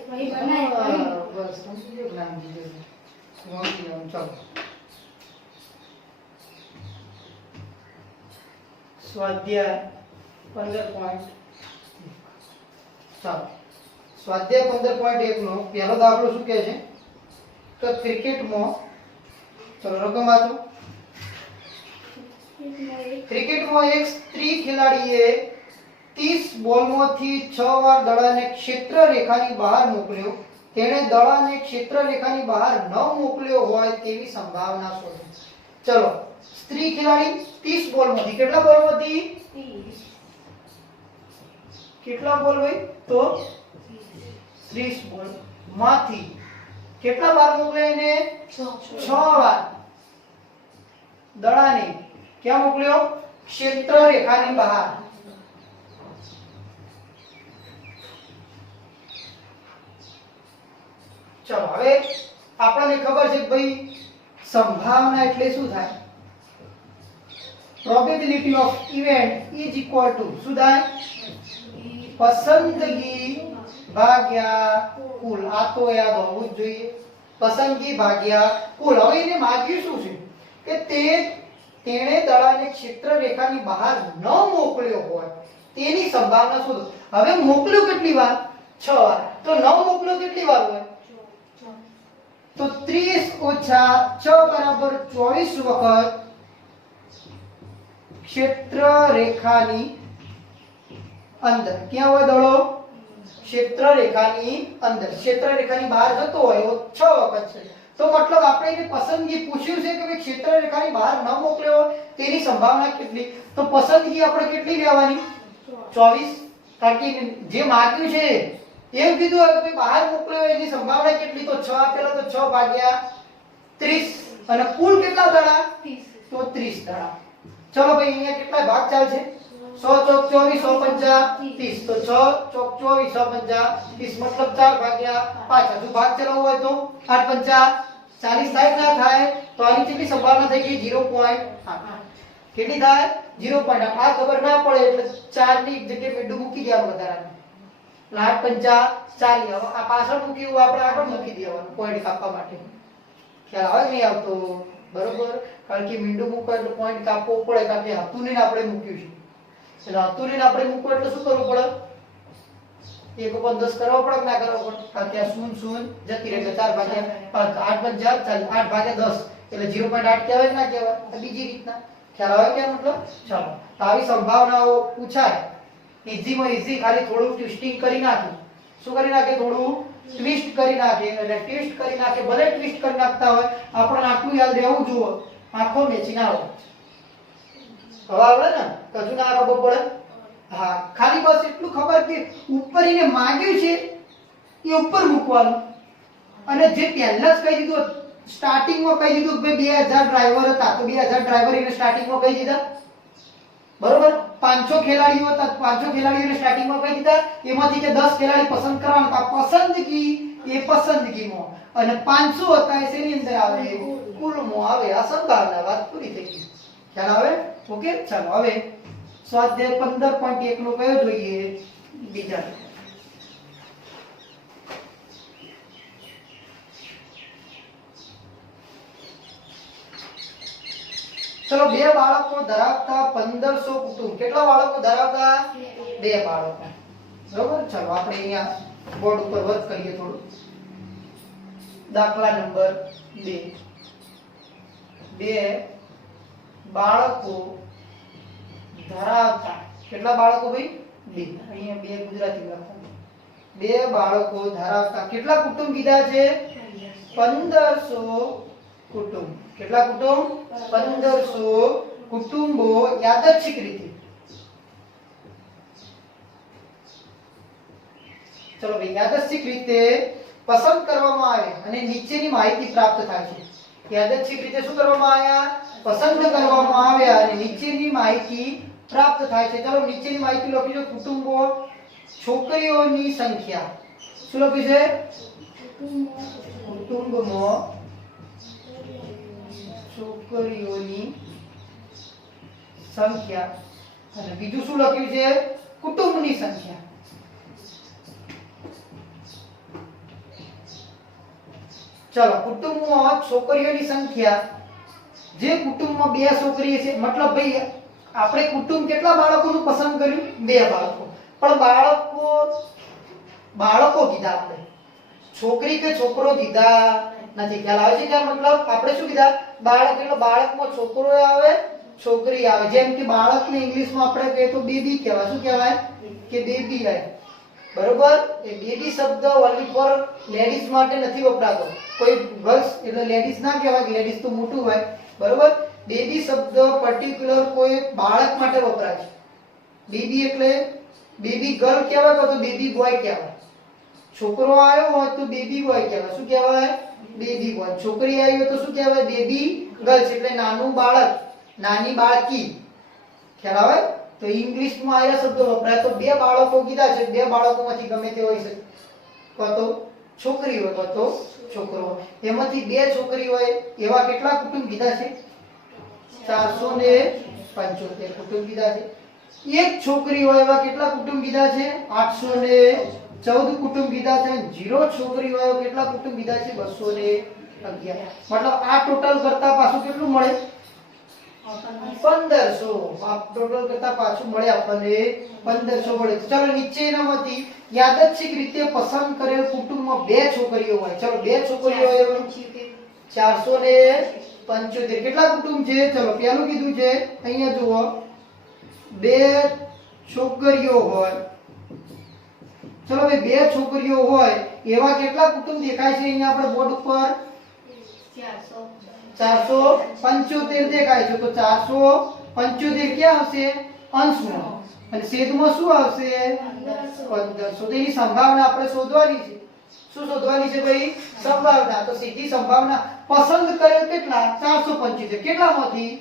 वही बनाए बस समझ गए नाम दीजिए चलो स्वाध्याय 15.1 ચાલો સ્વાધ્યાય 15.1 નો પહેલો દાખલો શું કહે છે તો ક્રિકેટમાં ચલો રકમ વાંચો ક્રિકેટમાં એક સ્ત્રી ખેલાડીએ 30 બોલમાંથી 6 વાર દડાને ક્ષેત્ર રેખાની બહાર મોકલ્યો તેણે દડાને ક્ષેત્ર રેખાની બહાર ન મોકલ્યો હોય તેવી સંભાવના શોધો ચલો સ્ત્રી ખેલાડી 30 બોલમાંથી કેટલા બોલમાંથી 30 કેટલા બોલ હોય તો 30 બોલ માંથી કેટલા વાર મોકલે એને 6 વાર દડાને ક્યાં મોકલ્યો ક્ષેત્ર રેખાની બહાર ચલો હવે આપણને ખબર છે કે ભાઈ સંભાવના એટલે શું થાય probability of event is equal to શું થાય પસંદગી ભાગ્યા કુલ આ તો યાદ હોવું જ જોઈએ પસંદગી ભાગ્યા કુલ હવે એને માગ્યું શું છે કે તેણે દડાને ક્ષેત્ર રેખાની બહાર ન મોકલ્યો હોય તેની સંભાવના શોધો હવે મોકલ્યો કેટલી વાર 6 વાર તો ન મોકલ્યો કેટલી વાર હોય તો 30 ઓછા 6 બરાબર 24 વખત ક્ષેત્ર રેખાની અંદર ક્યાં હોય દડો ક્ષેત્ર રેખાની અંદર ક્ષેત્ર રેખાની બહાર જતો હોય એવો 6 વખત છે તો મતલબ આપણે એને પસંદગી પૂછ્યું છે કે ભાઈ ક્ષેત્ર રેખાની બહાર ન મોકલ્યો તેની સંભાવના કેટલી તો પસંદગી આપણે કેટલી લેવાની 24 કારણ કે જે માગ્યું છે એવું કીધું હોય કે બહાર મોકલ્યો એની સંભાવના કેટલી તો 6 આપેલા તો 6 ભાગ્યા 30 અને કુલ કેટલા દડા 30 તો 30 દડા ચલો ભાઈ અહીંયા કેટલા ભાગ ચાલશે 100 ચોક 24 150 30 તો 6 ચોક 24 150 મતલબ 4 ભાગ્યા 5 હજુ ભાગ ચલાવવો હોય તો 8 50 40 થાય ના થાય તો આની કેટલી સંભાવના થઈ ગઈ 0.8 કેટલી થાય 0.8 આ ખબર ના પડે એટલે 4 ની જગ્યાએ મીંડું મૂકી દેવાનું વધારાનું 8 50 40 હવે આ પાછળ મૂક્યું આપણે આગળ મૂકી દેવાનું પોઈન્ટ કાપવા માટે ખ્યાલ આવે નહીં આવતો બરોબર કારણ કે મીંડું મૂકો એટલે પોઈન્ટ કાપવો પડે કારણ કે હતુને આપણે મૂક્યું છે એટલે હતુને આપણે મૂકો એટલે શું કરવું પડે 1 ઉપર 10 કરવો પડે કે ના કરવો પડે કારણ કે આ 0 0 જતી રહે 4 ભાગ્યા 8 50 8 ભાગ્યા 10 એટલે 0.8 કહેવાય કે ના કહેવાય બીજી રીતના ખ્યાલ આવે કે મતલબ ચાલો તો આવી સંભાવનાઓ પૂછાય ઈઝીમાં ઈઝી ખાલી થોડું ટ્વિસ્ટિંગ કરી નાખે શું કરી નાખે થોડું ટ્વિસ્ટ કરી નાખે એટલે ટ્વિસ્ટ કરી નાખે ભલે ટ્વિસ્ટ કરી નાખતા હોય આપણને આટલું યાદ રહેવું જોઈએ આંખો મેચી ના હોય હવે આવડે ને કશું ના ખબર પડે હા ખાલી બસ એટલું ખબર કે ઉપર એને માંગ્યું છે એ ઉપર મૂકવાનું અને જે પહેલા જ કહી દીધું સ્ટાર્ટિંગમાં કહી દીધું કે 2000 ડ્રાઈવર હતા તો 2000 ડ્રાઈવર એને સ્ટાર્ટિંગમાં કહી દીધા બરોબર 500 ખેલાડીઓ હતા 500 ખેલાડીઓને સ્ટાર્ટિંગમાં કહી દીધા એમાંથી કે 10 ખેલાડી પસંદ કરવાના હતા પસંદગી એ પસંદગીમાં અને 500 હતા એ શેની અંદર આવે કુલમાં આવે આ સંભાવના વાત પૂરી થઈ ગઈ ખ્યાલ આવે ઓકે ચાલો હવે સ્વાધ્યાય 15.1 નો કયો જોઈએ બીજા ચલો બે બાળકો ધરાવતા 1500 કુટુંબ કેટલા બાળકો ધરાવતા બે બાળકો બરોબર ચલો આપણે અહીંયા બોર્ડ ઉપર વર્ક કરીએ થોડું દાખલા નંબર 2 બે બાળકો ધરાવતા કેટલા બાળકો ભાઈ બે અહીંયા બે ગુજરાતી લખવાનું બે બાળકો ધરાવતા કેટલા કુટુંબ કીધા છે 1500 કુટુંબ કેટલા કુટુંબ 1500 કુટુંબો યાદચ્છિક રીતે ચલો ભાઈ યાદચ્છિક રીતે પસંદ કરવામાં આવે અને નીચેની માહિતી પ્રાપ્ત થાય છે યાદચ્છિક રીતે શું કરવામાં આવ્યા પસંદ કરવામાં આવ્યા અને નીચેની માહિતી પ્રાપ્ત થાય છે ચલો નીચેની માહિતી લખી દો કુટુંબો છોકરીઓની સંખ્યા શું લખ્યું છે કુટુંબમાં છોકરીઓની સંખ્યા અને બીજું શું લખ્યું છે કુટુંબની સંખ્યા ચલો કુટુંબમાં છોકરીઓની સંખ્યા, જે કુટુંબમાં બે છોકરી છે મતલબ ભાઈ આપણે કુટુંબ કેટલા બાળકોનું પસંદ કર્યું? બે બાળકો. પણ બાળકો કીધા આપણે, છોકરી કે છોકરો કીધા નથી. ખ્યાલ આવે છે કે મતલબ આપણે શું કીધા? બાળક એટલે બાળકમાં છોકરો આવે છોકરી આવે. જેમ કે બાળકને ઇંગ્લિશમાં આપણે કહીએ તો બેબી કહેવાય. શું કહેવાય? કે બેબી આવે. બરોબર? એ બેબી શબ્દ ઓન્લી ફોર લેડીઝ માટે નથી વપરાતો. કોઈ ગર્લ્સ એટલે લેડીઝ ના કહેવાય, લેડીઝ તો મોટું હોય. બરોબર? બેબી શબ્દ પર્ટિક્યુલર કોઈ બાળક માટે વપરાય છે. બેબી એટલે બેબી ગર્લ કહેવાય તો બેબી બોય કહેવાય. છોકરો આવ્યો હોય તો બેબી બોય કહેવાય. શું કહેવાય? Baby boy. છોકરી આવી હોય તો શું કહેવાય? બેબી ગર્લ્સ એટલે નાનું બાળક, નાની બાળકી. ખ્યાલ આવે? તો ઇંગ્લિશમાં આયા શબ્દો વપરાય. તો બે બાળકો કીધા છે, બે બાળકોમાંથી ગમે તે હોઈ શકે. કાં તો છોકરી હોય કાં તો છોકરો હોય. એમાંથી બે છોકરી હોય એવા કેટલા કુટુંબ કીધા છે? 475 કુટુંબ કીધા છે. એક છોકરી હોય એવા કેટલા કુટુંબ કીધા છે? 814 કુટુંબ કીધા છે. 0 છોકરી હોય એવા કેટલા કુટુંબ કીધા છે? 211. મતલબ આ ટોટલ કરતા પાછું કેટલું મળે? 1500. આ ટોટલ કરતા પાછું મળે આપણને 1500 મળે. ચલો નીચેનામાંથી યાદચ્છિક રીતે પસંદ કરેલ કુટુંબમાં બે છોકરીઓ હોય. ચલો બે છોકરીઓ હોય 475. કેટલા કુટુંબ છે? ચલો પહેલું કીધું છે અહીંયા જુઓ, બે છોકરીઓ હોય. ચલો ભાઈ બે છોકરીઓ હોય એવા કેટલા કુટુંબ દેખાય છે અહીંયા આપણે બોર્ડ ઉપર? 475 દેખાય છે. તો 475 ક્યાં આવશે? અંશમાં. અને છેદમાં શું આવશે? 1500. તો એની સંભાવના આપણે શોધવાની છે. શું શોધવાની છે ભાઈ? સંભાવના. તો સીધી સંભાવના પસંદ કરેલ કેટલા? 475. કેટલામાંથી?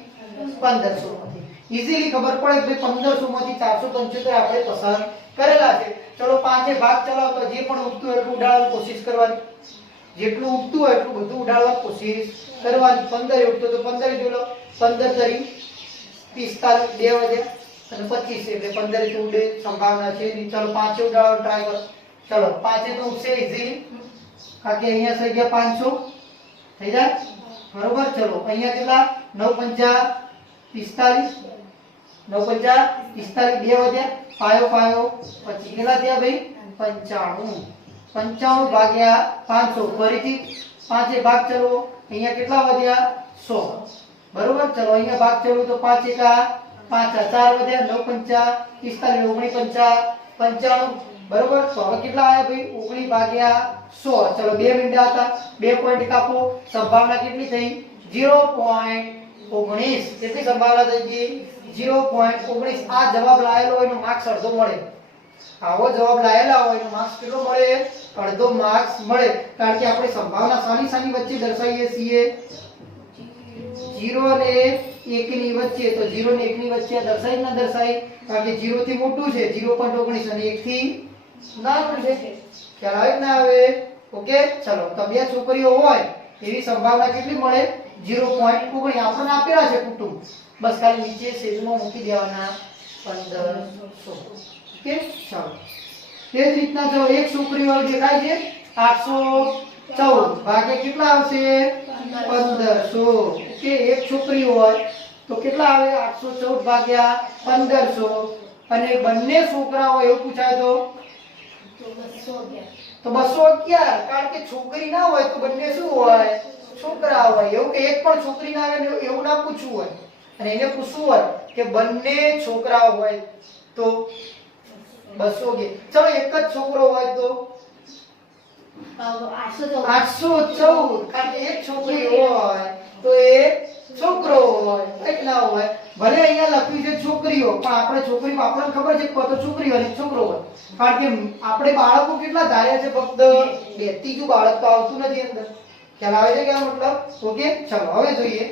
1500 માંથી. ઈઝીલી ખબર પડે કે 1500 માંથી 475 આપણે પસંદ કરેલા છે. ચલો પાંચે ભાગ ચલાવો તો જે પણ ઉગતું હોય એટલું ઉડાડવાની કોશિશ કરવાની. જેટલું ઉગતું હોય એટલું બધું ઉડાડવાની કોશિશ કરવાની. 15 ઉગતો તો 15 જોઈ લો. 15 તરી 45 બે વધ્યા અને 25 એટલે 15 થી ઉડે સંભાવના છે. ચલો પાંચે ઉડાડવાનો ટ્રાય કરો. ચલો પાંચે તો ઉગશે ઈઝીલી, કારણ કે અહીંયા થઈ ગયા 500 થઈ જાય. બરોબર? ચલો અહીંયા કેટલા? 9 5 45 9 5 45 બે વધ્યા. પાયો પાયો પછી કેટલા થયા ભાઈ? 95. 95 ભાગ્યા 500. ફરીથી પાંચે ભાગ ચલો. અહીંયા કેટલા વધ્યા? 100. બરોબર? ચલો અહીંયા ભાગ ચલો તો 5 એકા 5 4 વધ્યા. 9 5 45 19 બરોબર? તો હવે કેટલા આવ્યા ભાઈ? 19 ભાગ્યા 100. ચલો 2 મિનિટ હતા, 2 પોઈન્ટ કાપો. સંભાવના કેટલી થઈ? 0.19. કેટલી સંભાવના થઈ ગઈ? 0.19. આ જવાબ લાયેલો હોય એનો માર્ક્સ અડધો મળે. આવો જવાબ લાયેલા હોય એનો માર્ક્સ કેટલો મળે? અડધો માર્ક્સ મળે. કારણ કે આપણે સંભાવના સાની સાની વચ્ચે દર્શાવીએ છીએ? 0 અને 1 ની વચ્ચે. તો 0 અને 1 ની વચ્ચે દર્શાવી ના દર્શાવી? કારણ કે 0 થી મોટું છે 0.19 અને 1 થી નાનું છે. ખ્યાલ આવે કે ના આવે? ઓકે. ચલો તો બે છોકરીઓ હોય એવી સંભાવના કેટલી મળે? 0.19. આપણને આપેલા છે કુટુંબ, બસ ખાલી નીચે છેદમાં મૂકી દેવાના 1500. ઓકે. ચાલો તે જ રીતના જો એક છોકરી હોય દેખાય છે 814 ભાગ્યા કેટલા આવશે? 1500. ઓકે. એક છોકરી હોય તો કેટલા આવે? 814 ભાગ્યા 1500. અને બંને છોકરા હોય એવું પૂછાય તો 211. કારણ કે છોકરી ના હોય તો બંને શું હોય? છોકરા હોય. એવું કે એક પણ છોકરી ના આવે એવું ના પૂછવું હોય. અને એને પૂછવું હોય કે બંને છોકરા હોય તો 211. ચલો એક જ છોકરો હોય તો 814. કારણ કે એક છોકરી હોય તો એક છોકરો હોય. એટલા હોય. ભલે અહીંયા લખ્યું છે છોકરીઓ, પણ આપણે છોકરીઓ આપણને ખબર છે કે તો છોકરી હોય છોકરો હોય. કારણ કે આપણે બાળકો કેટલા ધાર્યા છે? ફક્ત 2. ત્રીજું બાળક તો આવતું નથી અંદર. ખ્યાલ આવે છે કે મતલબ? ઓકે. ચલો હવે જોઈએ.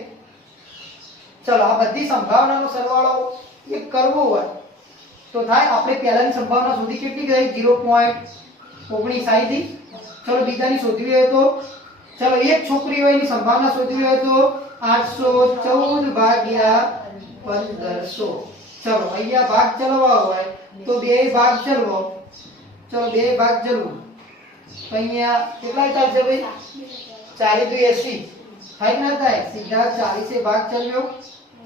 ચલો આ બધી સંભાવનાનો સરવાળો એક કરવો હોય તો થાય. આપણે પહેલાની સંભાવના શોધી કેટલી ગઈ? 0.19 આવી હતી. ચલો બીજાની શોધવી હોય તો ચલો એક છોકરી હોય એની સંભાવના શોધવી હોય તો 814 ભાગ્યા 1500. ચલો અહીંયા ભાગ ચલાવવા હોય તો બે ભાગ ચલવો. ચલો બે ભાગ ચલવો તો અહીંયા કેટલા ચાલશે ભાઈ? 40 દુ 80 થાય ના થાય સીધા 40 से ભાગ ચલ્યો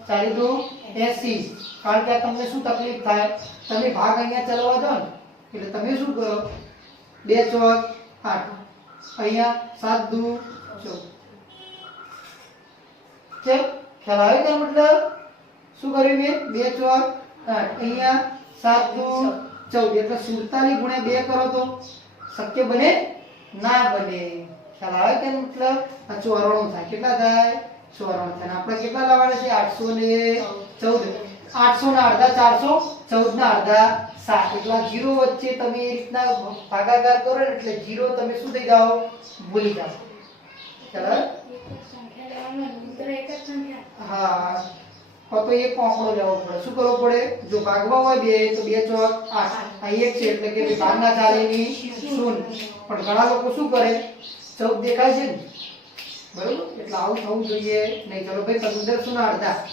40 દુ 80 કારણ કે તમને શું તકલીફ થાય તમે ભાગ અહીંયા ચલાવવા દો ને એટલે તમે શું કરો 2 ચોક 8 અહીંયા 7 દુ 14 કે ખ્યાલ આવે કે મતલબ શું કર્યું મેં 2 ચોક 8 અહીંયા 7 દુ 14 એટલે 47 ગુણ્યા 2 કરો તો શક્ય બને ના બને ખ્યાલ આવે કે મતલબ આ 94 થાય કેટલા થાય 94 થાય આપણે કેટલા લાવવાના છે 814 800 ના અડધા 414 ના અડધા 7 એટલા 0 વચ્ચે તમે એ રીતના ભાગાકાર કરો ને એટલે 0 તમે શું થઈ જાઓ ભૂલી જાઓ ચાલો હા તો એક આંકડો લેવો પડે શું કરવો પડે જો ભાગવા હોય 2 તો 2 ચોક 8 આ 1 છે એટલે કે ભાગ ના ચાલે ની 0 પણ ઘણા લોકો શું કરે 14 દેખાય છે ને બરોબર એટલે આવું થવું જોઈએ નહીં ચલો ભાઈ 1500 ના અડધા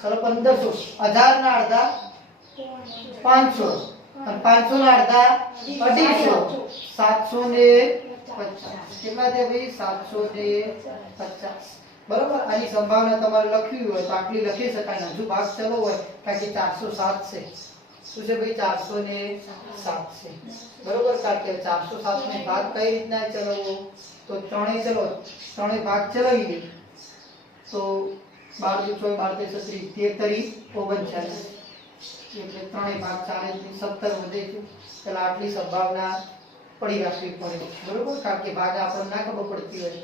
चलो 1500 1000 ના અડધા 500 અને 500 ના અડધા 250 750 કેટલા છે ભાઈ 750 બરોબર આની સંભાવના તમારે લખવી હોય તો આટલી લખી શકાય હજુ ભાગ ચલો હોય કારણ કે 407 છે શું છે ભાઈ 407 છે બરોબર કારણ કે 407 ને ભાગ કઈ રીતના ચલાવવો તો ત્રણેય ભાગ ચલાવીએ તો 12 × 6 12 × 13 39 એટલે ત્રણેય ભાગ 17 વધે છે એટલે આટલી સંભાવના પડી રાખવી પડે બરોબર કારણ કે ભાગ આપણને ના ખબર પડતી હોય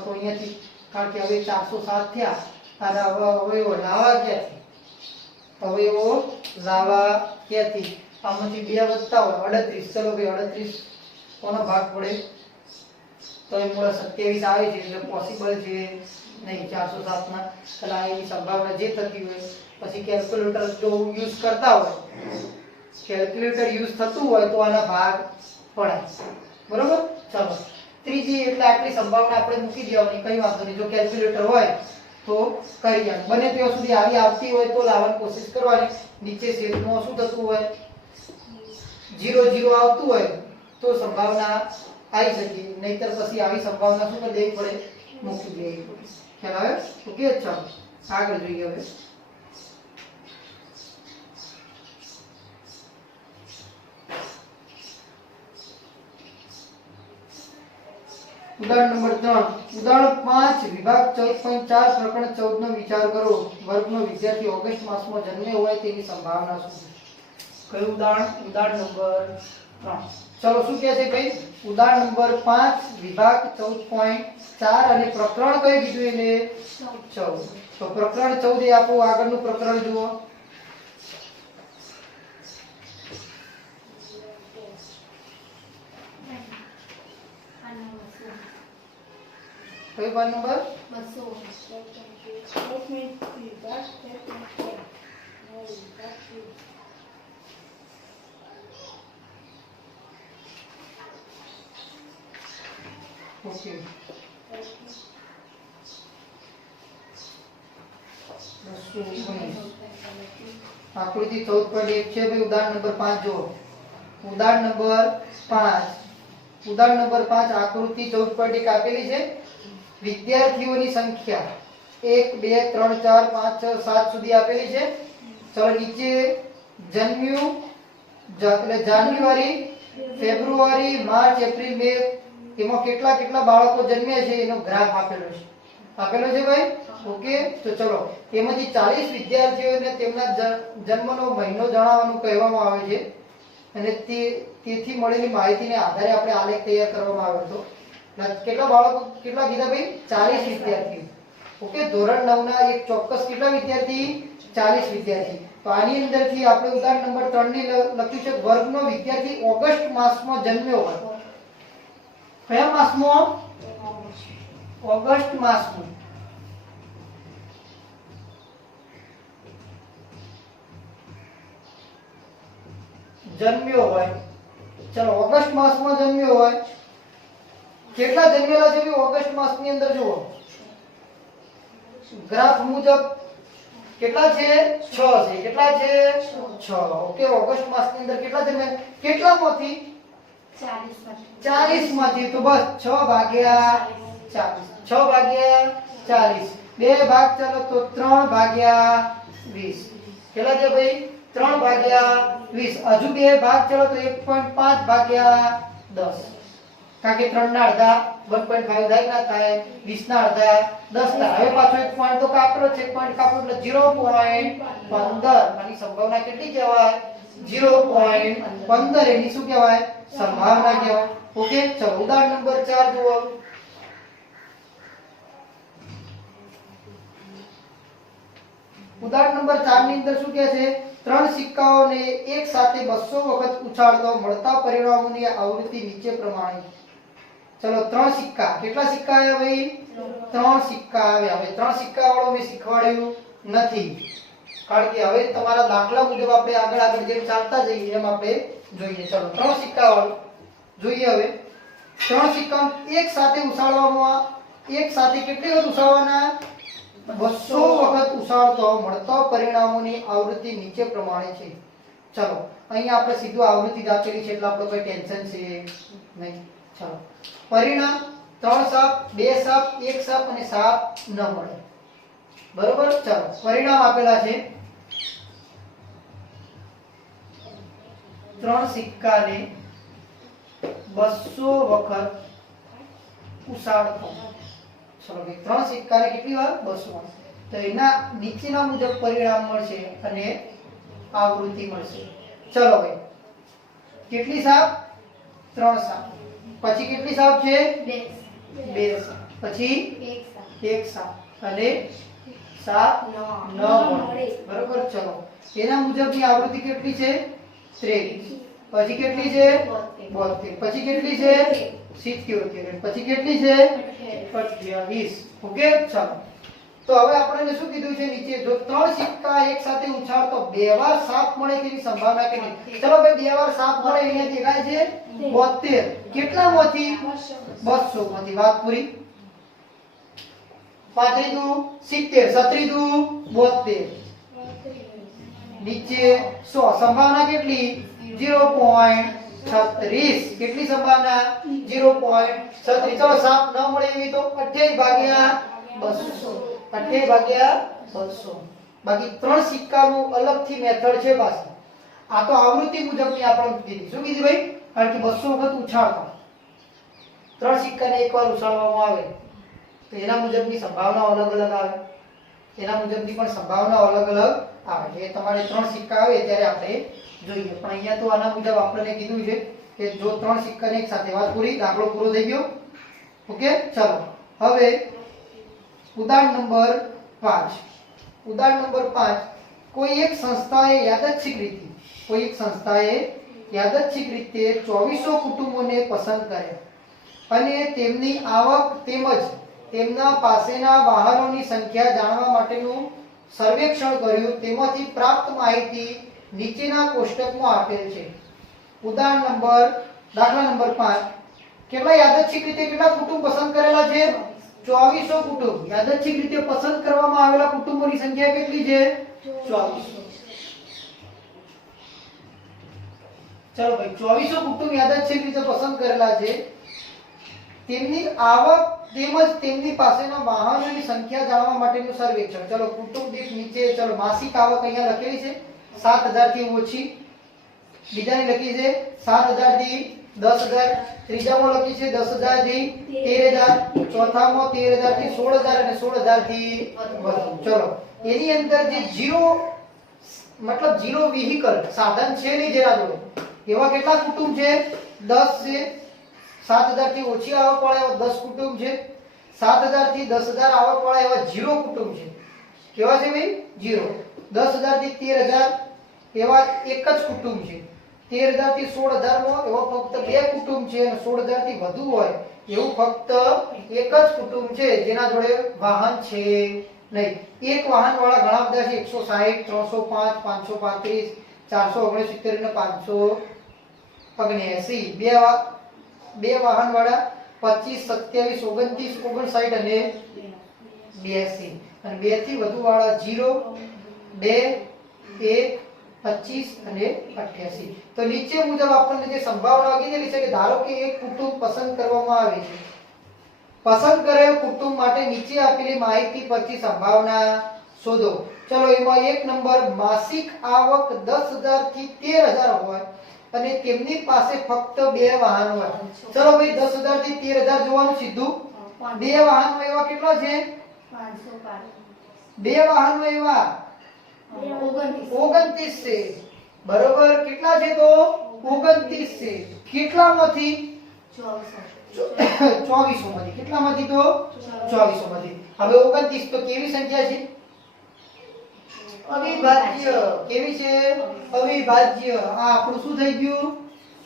તો અહીંયાથી કારણ કે હવે 407 થયા અને અવયવો લાવવા ક્યાંથી આમાંથી 2 વધતા હોય 38 ચલો ભાઈ 38 કોનો ભાગ પડે તો એ મૂળ 27 આવે છે એટલે પોસિબલ છે નહીં 407 ના એટલે એની સંભાવના જે થતી હોય પછી કેલ્ક્યુલેટર જો યુઝ કરતા હોય કેલ્ક્યુલેટર યુઝ થતું હોય તો આના ભાગ પડાય બરોબર ચલો ત્રીજી એટલે આટલી સંભાવના આપણે મૂકી દેવાની કઈ વાંધો નહીં જો કેલ્ક્યુલેટર હોય તો કરી જાય બને ત્યાં સુધી આવતી હોય તો લાવવાની કોશિશ કરવાની નીચે શેષમાં શું થતું હોય 0 0 આવતું હોય તો સંભાવના આવી શકે નહીતર પછી આવી સંભાવના શું કરી દેવી પડે મૂકી દેવી પડે ખ્યાલ આવે ઓકે ચાલો આગળ જોઈએ હવે ઉદાહરણ નંબર 3 ઉદાહરણ 5 વિભાગ 14.4 પ્રકરણ 14 નો વિચાર કરો વર્ગનો વિદ્યાર્થી ઓગસ્ટ માસમાં જન્મ્યો હોય તેની સંભાવના શું છે કયું ઉદાહરણ નંબર 3 ચલો શું કહે છે ભાઈ ઉદાહરણ નંબર 5 વિભાગ 14.4 અને પ્રકરણ કયું કીધું એને 14 તો પ્રકરણ 14 એ આપણું આગળનું પ્રકરણ જુઓ કયો પાન નંબર 200 ઓકે આકૃતિ 14.1 છે ભાઈ ઉદાહરણ નંબર 5 જુઓ ઉદાહરણ નંબર 5 આકૃતિ 14.1 આપેલી છે વિદ્યાર્થીઓની સંખ્યા 1 2 3 4 5 6 7 સુધી આપેલી છે ચલો નીચે જન્મ્યું એટલે જાન્યુઆરી ફેબ્રુઆરી માર્ચ એપ્રિલ મે એમાં કેટલા બાળકો જન્મ્યા છે એનો ગ્રાફ આપેલો છે ભાઈ ઓકે તો ચલો એમાંથી 40 વિદ્યાર્થીઓને તેમના જન્મનો મહિનો જણાવવાનું કહેવામાં આવે છે અને તેથી મળેલી માહિતીને આધારે આપણે આલેખ તૈયાર કરવામાં આવ્યો હતો કેટલા બાળકો કેટલા કીધા ભાઈ 40 વિદ્યાર્થીઓ ઓકે ધોરણ 9 ના એક ચોક્કસ કેટલા વિદ્યાર્થી 40 વિદ્યાર્થી તો આની અંદરથી આપણે ઉદાહરણ નંબર 3 ની લખ્યું છે વર્ગનો વિદ્યાર્થી ઓગસ્ટ માસમાં જન્મ્યો હોય કયા માસમાં ઓગસ્ટ માસમાં જન્મ્યો હોય ચલો ઓગસ્ટ માસમાં જન્મ્યો હોય કેટલા જન્મેલા છે ઓગસ્ટ માસની અંદર જુઓ ગ્રાફ મુજબ કેટલા છે 6 છે કેટલા છે 6 ઓકે ઓગસ્ટ માસની અંદર કેટલા જન્મે કેટલામાંથી 40 માંથી તો બસ 6 ભાગ્યા 40 6 ભાગ્યા 40 બે ભાગ ચાલો તો 3 ભાગ્યા 20 કેટલા છે ભાઈ 3 ભાગ્યા 20 હજુ બે ભાગ ચાલો તો 1.5 ભાગ્યા 10 કારણ કે 3 ના અડધા 1.5 થાય ના થાય 20 ના અડધા 10 થાય હવે પાછો એક પોઈન્ટ તો કાપરો છે પોઈન્ટ કાપરો એટલે 0.15 આની સંભાવના કેટલી કહેવાય 0.15 એની શું કહેવાય સંભાવના કહેવાય ઓકે ચલો ઉદાહરણ નંબર 4 જુઓ ઉદાહરણ નંબર 4 ની અંદર શું કહે છે ત્રણ સિક્કાઓને એક સાથે 200 વખત ઉછાળતો મળતા પરિણામોની આવૃત્તિ નીચે પ્રમાણે ચલો ત્રણ સિક્કા કેટલા સિક્કા આવ્યા ભાઈ ત્રણ સિક્કા આવ્યા હવે ત્રણ સિક્કા વાળો મેં શીખવાડ્યું નથી કારણ કે હવે તમારા દાખલા મુજબ આપણે આગળ જેમ ચાલતા જઈએ એમ આપણે જોઈએ ચલો ત્રણ સિક્કા વાળો જોઈએ હવે ત્રણ સિક્કા એક સાથે ઉછાળવામાં એક સાથે કેટલી વખત ઉછાળવાના 200 વખત ઉછાળતો મળતો પરિણામોની આવૃત્તિ નીચે પ્રમાણે છે ચલો અહીંયા આપણે સીધું આવૃત્તિ આપેલી છે એટલે આપણે કોઈ ટેન્શન છે નહીં ચલો પરિણામ 3 સાપ 2 સાપ 1 સાપ અને સાપ ન મળે બરોબર ચલો પરિણામ આપેલા છે ત્રણ સિક્કાને 200 વખત ઉછાળતો ચલો ભાઈ ત્રણ સિક્કાને કેટલી વાર 200 તો એના નીચેના મુજબ પરિણામ મળશે અને આવૃત્તિ મળશે ચલો ભાઈ કેટલી સાપ ત્રણ સાપ પછી કેટલી સાપ છે બે સાપ પછી એક સાપ અને સાપ ન મળે બરોબર ચલો એના મુજબની આવૃત્તિ કેટલી છે 23 પછી કેટલી છે 72 પછી કેટલી છે 77 પછી કેટલી છે 28 ઓકે ચલો તો હવે આપણે શું કીધું છે નીચે જો ત્રણ સિક્કા એક સાથે ઉછાળતો બે વાર સાપ મળે તેની સંભાવના કેટલી ચલો ભાઈ બે વાર સાપ મળે અહીંયા દેખાય છે 72 કેટલામાંથી 200 માંથી વાત પૂરી 5 દુ 70 7 દુ 72 નીચે 100 સંભાવના કેટલી 0.36 કેટલી સંભાવના 0.36 ચલો સાપ ન મળે એવી તો 28 ભાગ્યા 200 28 ભાગ્યા 200 બાકી ત્રણ સિક્કાનું અલગથી મેથડ છે પાછી આ તો આવૃત્તિ મુજબની આપણે કીધી શું કીધી ભાઈ કારણ કે 200 વખત ઉછાળતા ત્રણ સિક્કાને એકવાર ઉછાળવામાં આવે તો એના મુજબની સંભાવના અલગ અલગ આવે એના મુજબની પણ સંભાવના અલગ અલગ આવે એટલે તમારે ત્રણ સિક્કા આવે ત્યારે આપણે જોઈએ પણ અહીંયા તો આના મુજબ આપણને કીધું છે કે જો ત્રણ સિક્કાને એક સાથે વાત પૂરી દાખલો પૂરો થઈ ગયો ઓકે ચલો હવે ઉદાહરણ નંબર 5 ઉદાહરણ નંબર 5 કોઈ એક સંસ્થાએ યાદચ્છિક રીતે 2400 કુટુંબોને પસંદ કર્યા અને તેમની આવક તેમજ તેમના પાસેના વાહનોની સંખ્યા જાણવા માટેનું સર્વેક્ષણ કર્યું તેમાંથી પ્રાપ્ત માહિતી નીચેના કોષ્ટકમાં આપેલ છે ઉદાહરણ નંબર દાખલા નંબર 5 કેટલા યાદચ્છિક રીતે કેટલા કુટુંબ પસંદ કરેલા છે 2400 કુટુંબ યાદચ્છિક રીતે પસંદ કરવામાં આવેલા કુટુંબોની સંખ્યા કેટલી છે 2400 ચલો ભાઈ 2400 કુટુંબ યાદચ્છિક રીતે પસંદ કરેલા છે તેમની આવક તેમજ તેમની પાસેના વાહનોની સંખ્યા જાણવા માટેનું સર્વેક્ષણ ચલો કુટુંબ દીઠ નીચે ચલો માસિક આવક અહીંયા લખેલી છે 7000 થી ઓછી બીજાની લખી છે 7000 થી 10000 ત્રીજામાં લખી છે 10000 થી 13000 ચોથામાં 13000 થી 16000 અને 16000 થી વધુ ચલો એની અંદર જે જીરો મતલબ જીરો વ્હીકલ સાધન છે નહીં જેના જોડે એવા કેટલા કુટુંબ છે 10 છે 7000 થી ઓછી આવક વાળા એવા 10 કુટુંબ છે 7000 થી 10000 આવક વાળા એવા જીરો કુટુંબ છે કેવા છે ભાઈ જીરો 10000 થી 13000 એવા એક જ કુટુંબ છે 13000 થી 16000 માં એવા ફક્ત બે કુટુંબ છે અને 16000 થી વધુ હોય એવું ફક્ત એક જ કુટુંબ છે જેના જોડે વાહન છે નહીં એક વાહન વાળા ઘણા બધા છે 160 305 535 469 અને 579 બે વાહન વાળા 25 27 29 29 59 અને 82 અને બે થી વધુ વાળા 0 2 1 25 અને 88 તો નીચે મુજબ આપણને જે સંભાવના કીધેલી છે કે ધારો કે એક કુટુંબ પસંદ કરવામાં આવે છે પસંદ કરેલ કુટુંબ માટે નીચે આપેલી માહિતી પરથી સંભાવના શોધો ચલો એમાં એક નંબર માસિક આવક 10,000 થી 13,000 હોય અને તેમની પાસે ફક્ત 2 વાહન હોય ચલો ભાઈ 10,000 થી 13,000 જોવાનું સીધું 2 વાહનો એવા કેટલા છે 2 વાહનો એવા 29 છે બરોબર કેટલા છે તો 29 છે કેટલામાંથી 24 માંથી કેટલામાંથી તો 24 માંથી હવે 29 તો કેવી સંખ્યા છે અવિભાજ્ય કેવી છે અવિભાજ્ય આ આપણું શું થઈ ગયું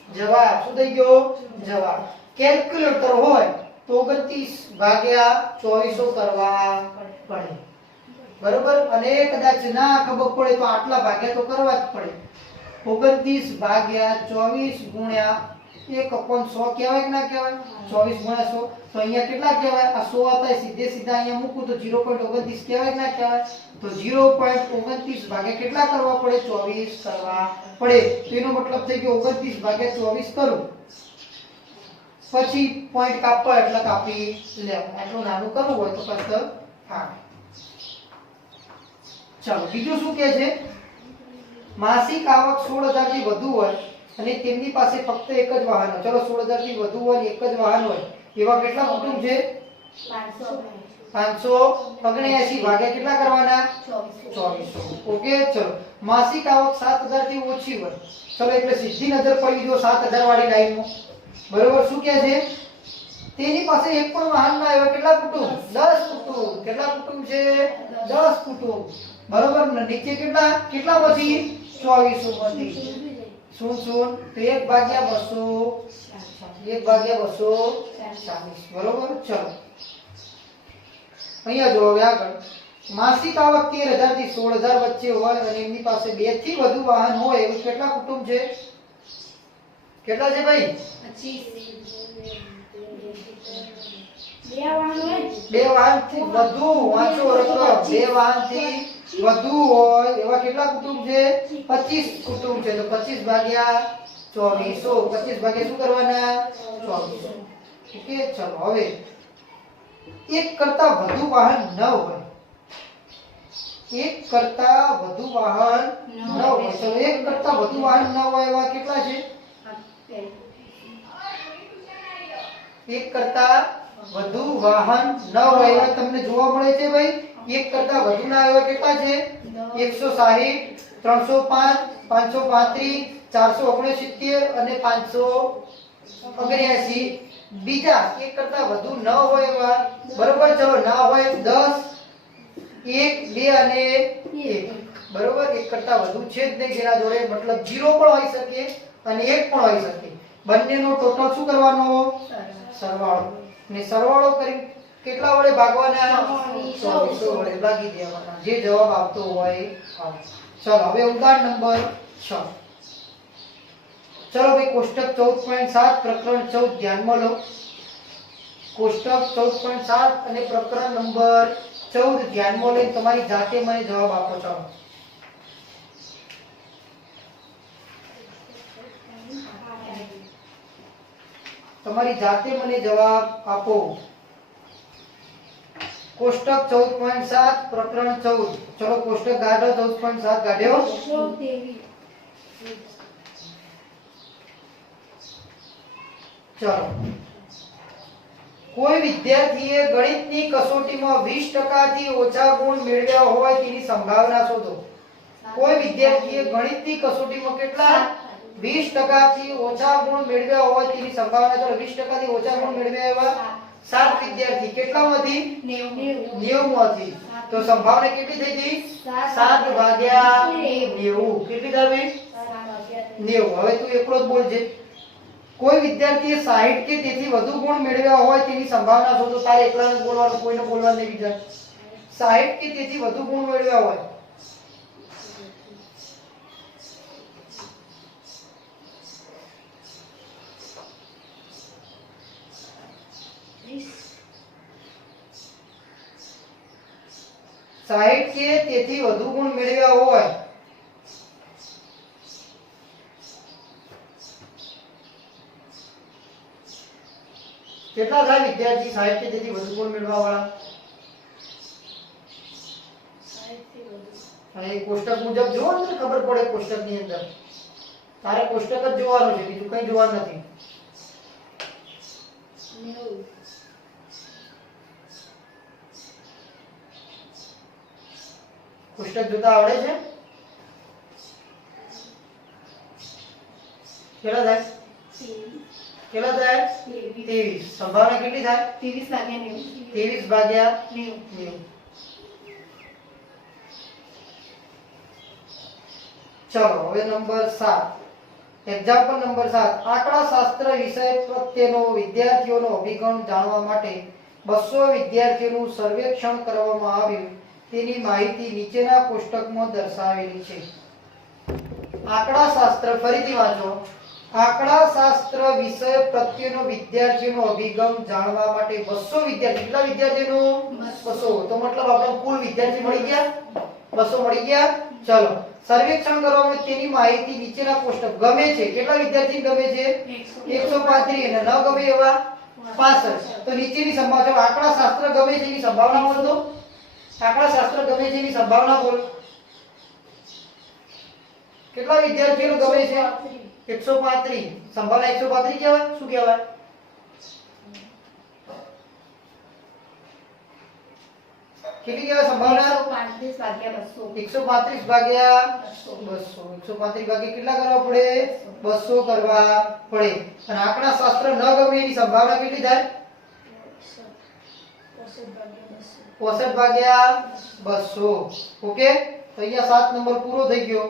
જવાબ શું થઈ ગયો જવાબ કેલ્ક્યુલેટર હોય તો 29 ભાગ્યા 24 કરવા પડે બરોબર અને કદાચ ના ખબર પડે તો આટલા ભાગ્યા તો કરવા જ પડે 29 ભાગ્યા 24 ગુણ્યા 1/100 કહેવાય કે ના કહેવાય 24 ગુણ્યા 100 તો અહીંયા કેટલા કહેવાય આ 100 હતા સીધે સીધા અહીંયા મૂકું તો 0.29 કહેવાય કે ના કહેવાય તો 0.29 ભાગ્યા કેટલા કરવા પડે 24 કરવા પડે તો એનો મતલબ થઈ ગયો 29 ભાગ્યા 24 કરું પછી પોઈન્ટ કાપવા એટલે કાપી લેવા આટલું નાનું કરવું હોય તો ફક્ત હા ચાલો બીજું શું કહે છે માસિક આવક 16,000 થી વધુ હોય અને તેમની પાસે ફક્ત એક જ વાહન હોય ચલો 16,000 થી વધુ હોય એક જ વાહન હોય એવા કેટલા કુટુંબ છે 579 ભાગ્યા કેટલા કરવાના 2400 ઓકે ચલો માસિક આવક 7,000 થી ઓછી હોય ચલો એટલે સીધી નજર પડી જો 7,000 વાળી લાઈનમાં બરોબર શું કહે છે તેની પાસે એક પણ વાહન ના એવા કેટલા કુટુંબ 10 કુટુંબ કેટલા કુટુંબ છે 10 કુટુંબ બરોબર નીચે કેટલામાંથી 2400 માંથી શું તો 1 ભાગ્યા 240 બરોબર ચલો અહીંયા જો હવે આગળ માસિક આવક 13,000 થી 16,000 વચ્ચે હોય અને એમની પાસે 2 થી વધુ વાહન હોય એવું કેટલા કુટુંબ છે કેટલા છે ભાઈ 25 બે વાહન થી વધુ વાંચો રકમ 2 વાહન થી વધુ હોય એવા કેટલા કુટુંબ છે 25 કુટુંબ છે તો 25 ભાગ્યા 2400 25 ભાગ્યા શું કરવાના 2400 ઓકે ચલો હવે એક કરતા વધુ વાહન ન હોય એક કરતા વધુ વાહન ન હોય તો એક કરતા વધુ વાહન ન હોય એવા કેટલા છે એક કરતા વધુ વાહન ન હોય એવા તમને જોવા મળે છે ભાઈ એક કરતા વધુ ના એવા કેટલા છે 160 305 535 469 અને 579 બીજા એક કરતા વધુ ન હોય એવા બરોબર ચલો ના હોય 10 1 2 અને 1 બરોબર એક કરતા વધુ છે જ નહીં જેના જોડે મતલબ 0 પણ હોઈ શકે અને 1 પણ હોઈ શકે બંનેનો ટોટલ શું કરવાનો સરવાળો ને સરવાળો કરી કેટલા વડે ભાગવાના 2400 વડે ભાગી દેવાના જે જવાબ આવતો હોય ચલો હવે ઉદાહરણ નંબર 6 ચલો ભાઈ કોષ્ટક 14.7 પ્રકરણ 14 ધ્યાનમાં લો કોષ્ટક 14.7 અને પ્રકરણ નંબર 14 ધ્યાનમાં લઈને તમારી જાતે મને જવાબ આપો છો તમારી જાતે મને જવાબ આપો કોષ્ટક 14.7 પ્રકરણ 14 ચલો કોષ્ટક કાઢો 14.7 કાઢ્યો ચલો કોઈ વિદ્યાર્થીએ ગણિતની કસોટીમાં 20% થી ઓછા ગુણ મેળવ્યા હોય તેની સંભાવના શોધો કોઈ વિદ્યાર્થીએ ગણિતની કસોટીમાં કેટલા 20% થી ઓછા ગુણ મેળવ્યા હોય તેની સંભાવના ચલો 20% થી ઓછા ગુણ મેળવ્યા એવા 7 વિદ્યાર્થી કેટલામાંથી 90 માંથી તો સંભાવના કેટલી થઈ ગઈ 7 ભાગ્યા 90 કેટલી થઈ 90 હવે તું એકલો જ બોલજે કોઈ વિદ્યાર્થીએ 60 કે તેથી વધુ ગુણ મેળવ્યા હોય તેની સંભાવના શોધો તારે એકલાને બોલવાનું કોઈને બોલવાનું નહીં બીજા 60 કે તેથી વધુ ગુણ મેળવ્યા હોય 60 કે તેથી વધુ ગુણ મેળવ્યા હોય કેટલા થાય વિદ્યાર્થી 60 કે તેથી વધુ ગુણ મેળવવા વાળા? 60 થી વધુ. અને એ કોષ્ટક મુજબ જો ને ખબર પડે કોષ્ટકની અંદર તારે કોષ્ટક જ જોવાનું છે બીજું કંઈ જોવાનું નથી 90. કોષ્ટક જોતા આવડે છે કેટલા થાય 23 સંભાવના કેટલી થાય 23 ભાગ્યા 90 ચલો હવે નંબર 7 એક્ઝામ્પલ નંબર 7 આંકડાશાસ્ત્ર વિષય પ્રત્યેનો વિદ્યાર્થીઓનો અભિગમ જાણવા માટે 200 વિદ્યાર્થીઓનું સર્વેક્ષણ કરવામાં આવ્યું તેની માહિતી નીચેના કોષ્ટકમાં દર્શાવેલી છે આંકડાશાસ્ત્ર ફરીથી વાંચો આંકડાશાસ્ત્ર વિષય પ્રત્યેનો વિદ્યાર્થીઓનો અભિગમ જાણવા માટે 200 વિદ્યાર્થી કેટલા વિદ્યાર્થીઓનો 200 તો મતલબ આપણને કુલ વિદ્યાર્થી મળી ગયા 200 મળી ગયા ચલો સર્વેક્ષણ કરવા માટે તેની માહિતી નીચેના કોષ્ટક ગમે છે કેટલા વિદ્યાર્થી ગમે છે 135 અને ન ગમે એવા 65 તો નીચેની સંભાવના આંકડાશાસ્ત્ર ગમે છે એની સંભાવના બોલ દો આંકડાશાસ્ત્ર ગમે છે એની સંભાવના બોલ કેટલા વિદ્યાર્થીઓ ગમે છે 135 સંભાવના 135 કહેવાય શું કહેવાય કેટલી કહેવાય સંભાવના 135 ભાગ્યા 200 135 ભાગ્યા કેટલા કરવા પડે 200 કરવા પડે અને આંકડાશાસ્ત્ર ન ગમે એની સંભાવના કેટલી થાય 65 ભાગ્યા 200 ઓકે તો અહીંયા 7 નંબર પૂરો થઈ ગયો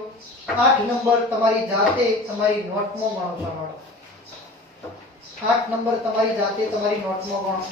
8 નંબર તમારી જાતે તમારી નોટમાં ગણો તમારો 8 નંબર તમારી જાતે તમારી નોટમાં ગણો